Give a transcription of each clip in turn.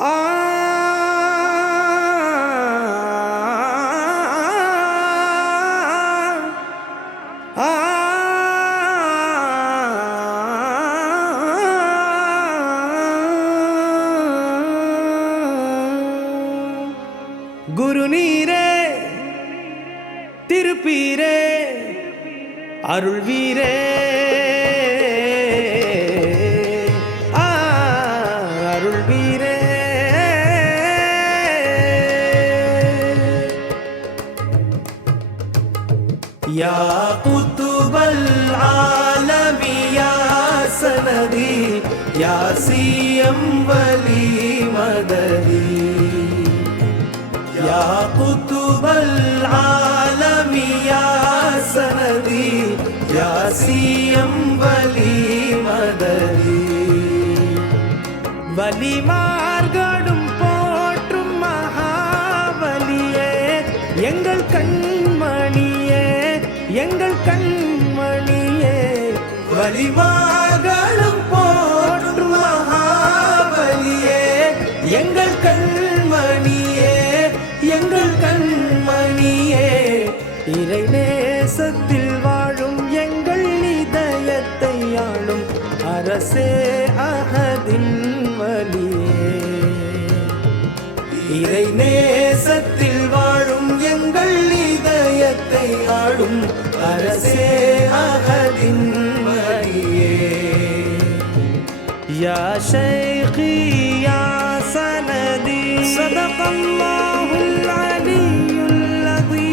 ஆ ஆ குரு நீரே திருப்பீரே அருள் வீரே அருள் வீரே யா குத்துபல் ஆலமி யா சனதி யா சியம் வலி மததி யா குத்துபல் ஆலமி யா சனதி யா சியம் வலி மததி வலிமார்களும் போற்றும் மகாவலியே எங்கள் கண்மணியே எங்கள் கண்மணியே வலிமார்களும் போற்றும் மகாவலியே எங்கள் கண்மணியே எங்கள் கண்மணியே இறை நேசத்தில் வாழும் எங்கள் இதயத்தை ஆளும் அரசே அஹதின் வலியே இறை நேசத்தில் வாழும் எங்கள் இதயத்தை ஆளும் அரசே அஹதின் வலியே யா ஷைഖி யா சனதி ஸதகல்லாஹுல் அலியுல் அஸீம்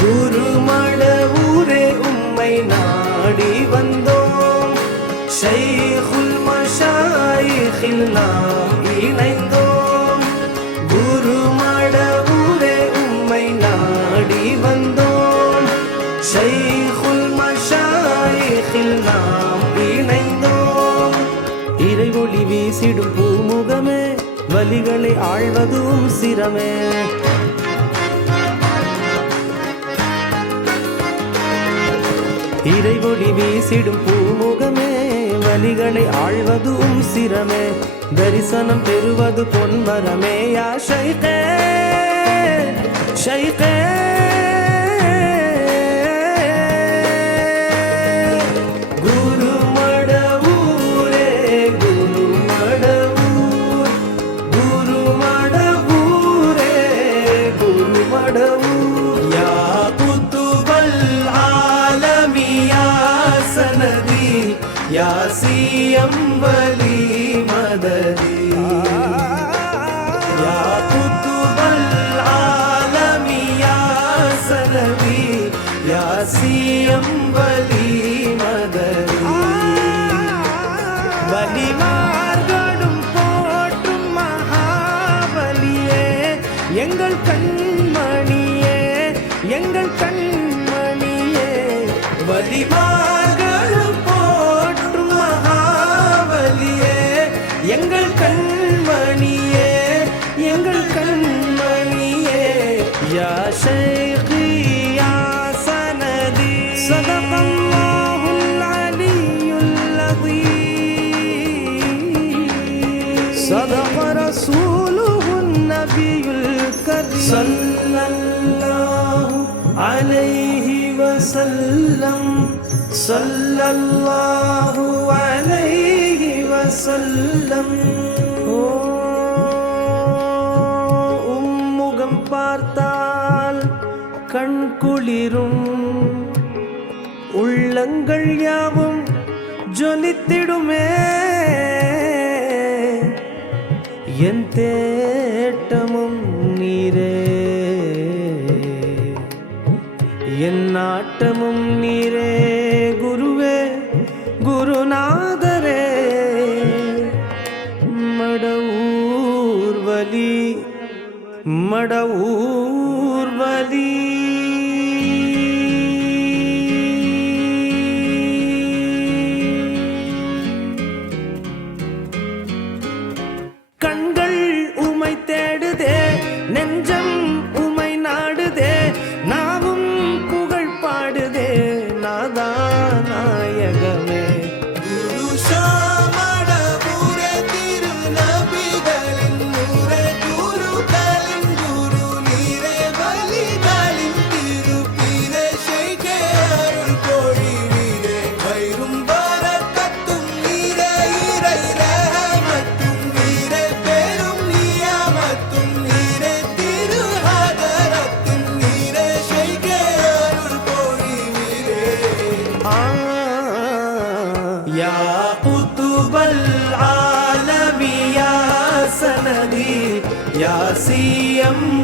குருமட ஊரே உம்மை நாடி வந்தோம் ஷைഖுல் மஷாயிഖில் நாம் இணைந்தோம் குருமட ஊரே உம்மை நாடி வந்தோம் ஷைഖுல் மஷாயிഖில் நாம் இணைந்தோம் இறைவொளி வீசிடும் பூமுகமே வலிகளை ஆழ்வதும் சிரமே இறைவொளி வீசிடும் பூமுகமே வலிகளை ஆழ்வதும் சிரமே தரிசனம் பெறுவது பொன்மரமே யா ஷைഖே ஷைഖே குருமட ஊரே குருமட ஊர் குருமட ஊரே குருமட ஊர் யா குத்துபல் ஆலமி யா சனதி யா சியம் வலி மததி யா குத்துபல் ஆலமி யா சனதி யா சியம் வலி மததி வலிமார்களும் போற்றும் மகாவலியே எங்கள் கண்மணியே எங்கள் கண்மணியே வலிமார்களும் போற்றும் மகாவலியே எங்கள் கண்மணியே எங்கள் கண்மணியே யா ஷைഖி யா சனதி ஸதகல்லாஹுல் அலியுல் அஸீம் ஸதக ரசூலுஹுன் நபியுல் கரீம் ஸல்லல்லாஹு அலைஹி வஸல்லம் ஸல்லல்லாஹு அலைஹி வஸல்லம் உம்முகம் பார்த்தால் கண் குளிரும் உள்ளங்கள் யாவும் ஜொலித்திடுமே என் தேட்டமும் நீரே என் நாட்டமும் நீரே குருவே குருநாதரே மட ஊர்வலி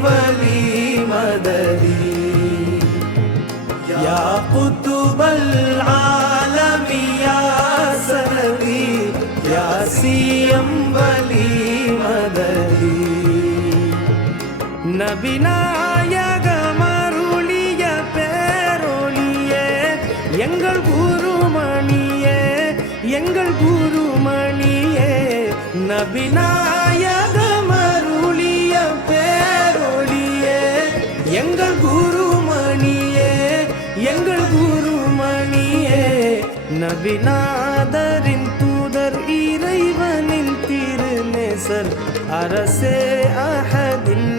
வலி மததி யா குதுபல் ஆலமி யா சனதி யா சியம் வலி மததி நபிநாயக மருளிய பேரொளியே எங்கள் குருமணியே எங்கள் குருமணியே நபிநாயக மருளிய பேரொளியே எங்கள் குருமணியே எங்கள் குருமணியே நபிநாதரின் தூதர் இறைவனின் திருநேசர் அரசே அஹதின்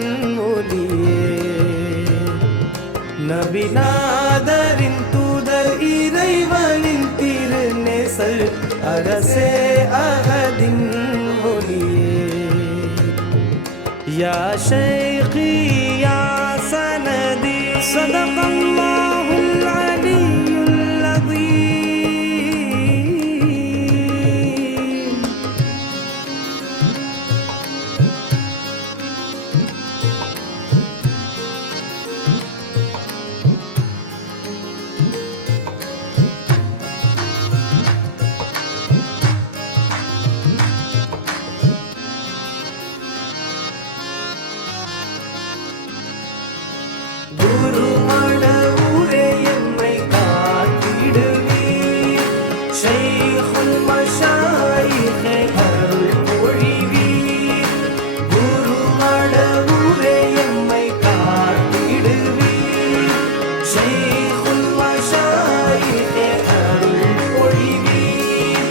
ஒளியே நபிநாதரின் தூதர் இறைவனின் திருநேசர் அரசே அஹதின் ஒளியே யா ஷைഖி யா சனதி ஸதகல்லாஹுல் அலியுல் அஸீம் குருமட ஊரே எம்மை காத்திடுவீர் ஷைഖுல் மஷாயிഖே அருள் பொழிவீர் குருமட ஊரே எம்மை காத்திடுவீர் ஷைഖுல் மஷாயிഖே அருள் பொழிவீர்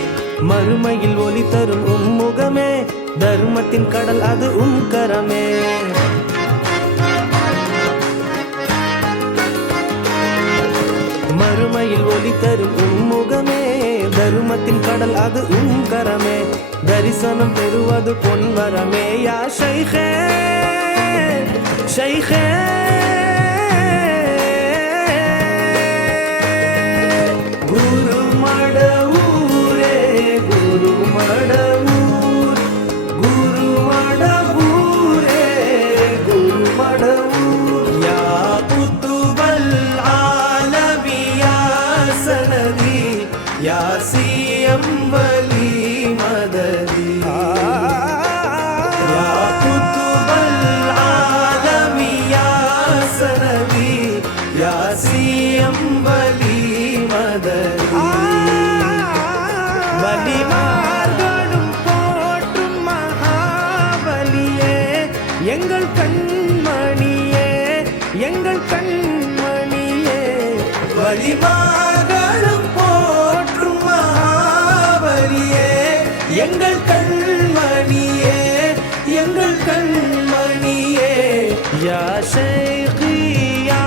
மறுமையில் ஒளி தரும் முகமே தர்மத்தின் கடல் அது கரமே மறுமையில் ஒளி தரும் முகமே தருமத்தின் கடல் அது கரமே தரிசனம் பெறுவது பொன்வரமே யா ஷைഖே ஷைഖே குருமட ஊரே குருமட ஊர் குருமட ஊரே குருமட ஊர் யா குதுபல் சனதி யா சியம் வலி மததி யா குதுபல் ஆலமி யா சனதி யா சியம் வலி மததி வலிமார்களும் போற்றும் மகாபலியே எங்கள் கண்மணியே எங்கள் கண்மணியே வலிமார்களும் போற்றும் மகாபலியே எங்கள் கண்மணியே எங்கள் கண்மணியே யா ஷைഖி யா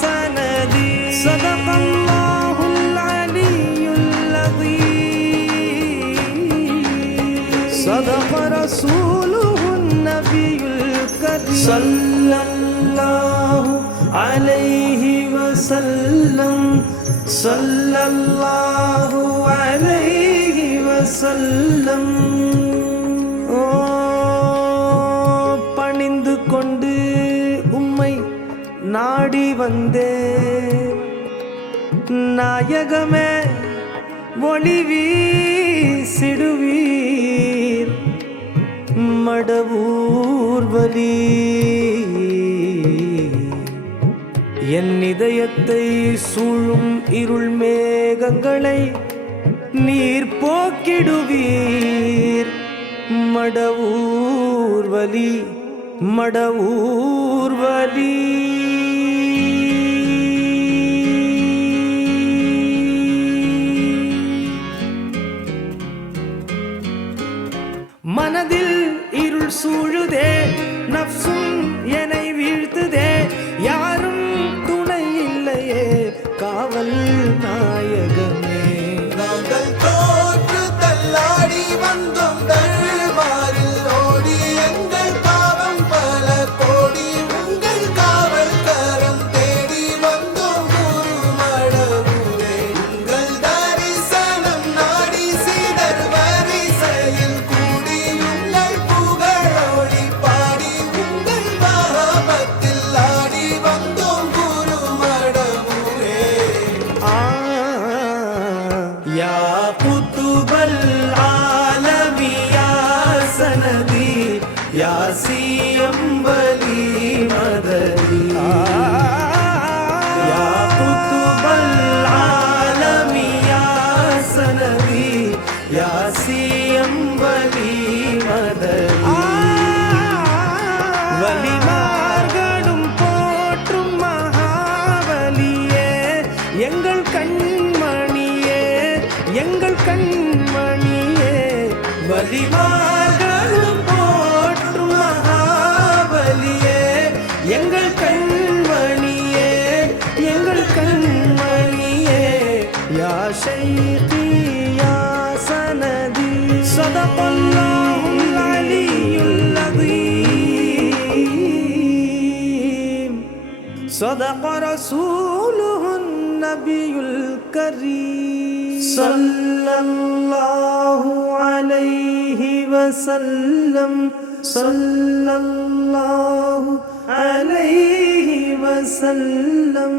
சனதி ஸதகல்லாஹுல் அலியுல் அஸீம் ஸதக ரசூலுஹுன் நபியுல் கரீம் ஸல்லல்லாஹு அலைஹி வஸல்லம் ஸல்லல்லாஹு அலைஹி வஸல்லம் ஓ பணிந்து கொண்டு உம்மை நாடி வந்தே நாயகமே ஒளி வீசிடுவீர் மடவூர் வலி என் இதயத்தை சூழும் இருள் மேகங்களை நீர் போக்கிடுவீர் மடவூர் வலி மடவூர் வலி மனதில் இருள் சூழுதே நஃப்சும் என்னை வீழ்த்துதே யாரும் துணை இல்லையே காவல் நாயகமே நாங்கள் தோற்று தள்ளாடி வந்தோம் தருமாறில் ஓடி எங்கள் பாவம் பல கோடி உங்கள் مددي يا قطب العالم يا سندي يا سيم ولي مددي வலிமார்களும் போற்றும் மகாபலியே எங்கள் கண்மணியே எங்கள் கண்மணியே வலிமார்களும் போற்றும் மகாபலியே எங்கள் கண்மணியே எங்கள் கண்மணியே யா ஷைഖி யா சனதி ஸதகல்லாஹுல் அலியுல் அஸீம் صدق رسوله النبي الكريم صلى الله عليه وسلم صلى الله عليه وسلم